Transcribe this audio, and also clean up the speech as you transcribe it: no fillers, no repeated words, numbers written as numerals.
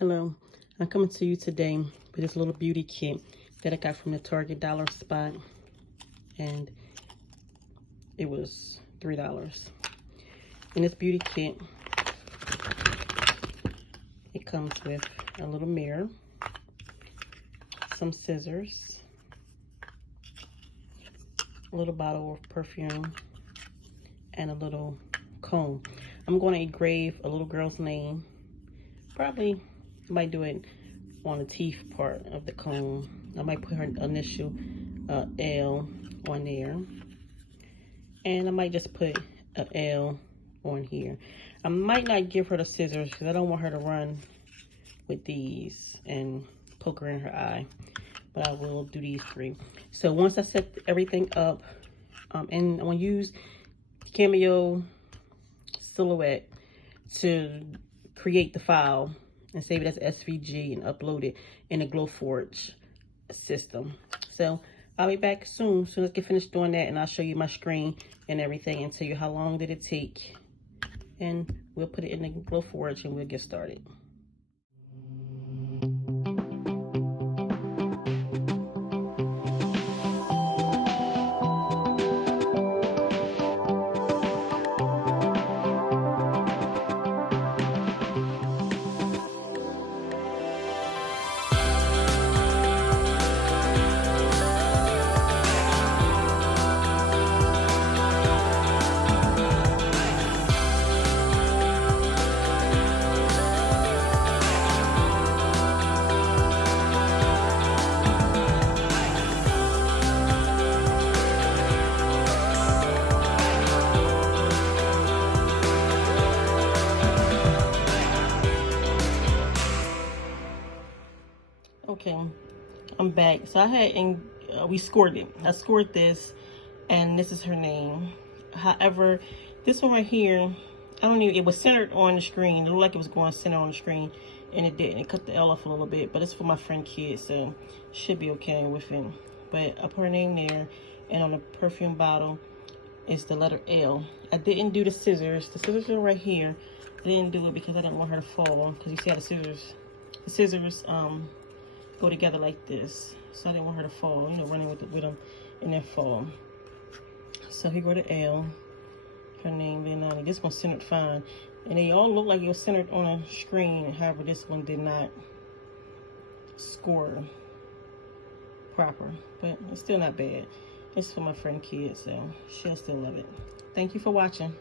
Hello, I'm coming to you today with this little beauty kit that I got from the Target dollar spot, and it was $3. In this beauty kit, it comes with a little mirror, some scissors, a little bottle of perfume, and a little comb. I'm going to engrave a little girl's name. Probably I might do it on the teeth part of the comb. I might put her initial L on there, and I might just put a L on here. I might not give her the scissors because I don't want her to run with these and poke her in her eye, but I will do these three. So once I set everything up, and I'm gonna use Cameo Silhouette to create the file and save it as SVG and upload it in the glowforge system. So I'll be back soon as I get finished doing that, and I'll show you my screen and everything and tell you how long did it take, and we'll put it in the glowforge and we'll get started. Okay, I'm back. So I had, we scored it. I scored this, and this is her name. However, this one right here, it was centered on the screen. It looked like it was going center on the screen, and it didn't. It cut the L off a little bit, but it's for my friend Kid, so should be okay with it. But I put her name there, and on the perfume bottle is the letter L. I didn't do the scissors. The scissors are right here. I didn't do it because I didn't want her to fall, because you see how the scissors go together like this, so I didn't want her to fall, running with them and then fall. So here go the L, her name, and this one's centered fine, and they all look like it was centered on a screen. However, this one did not score proper, but it's still not bad. It's for my friend Kid, so she'll still love it. Thank you for watching.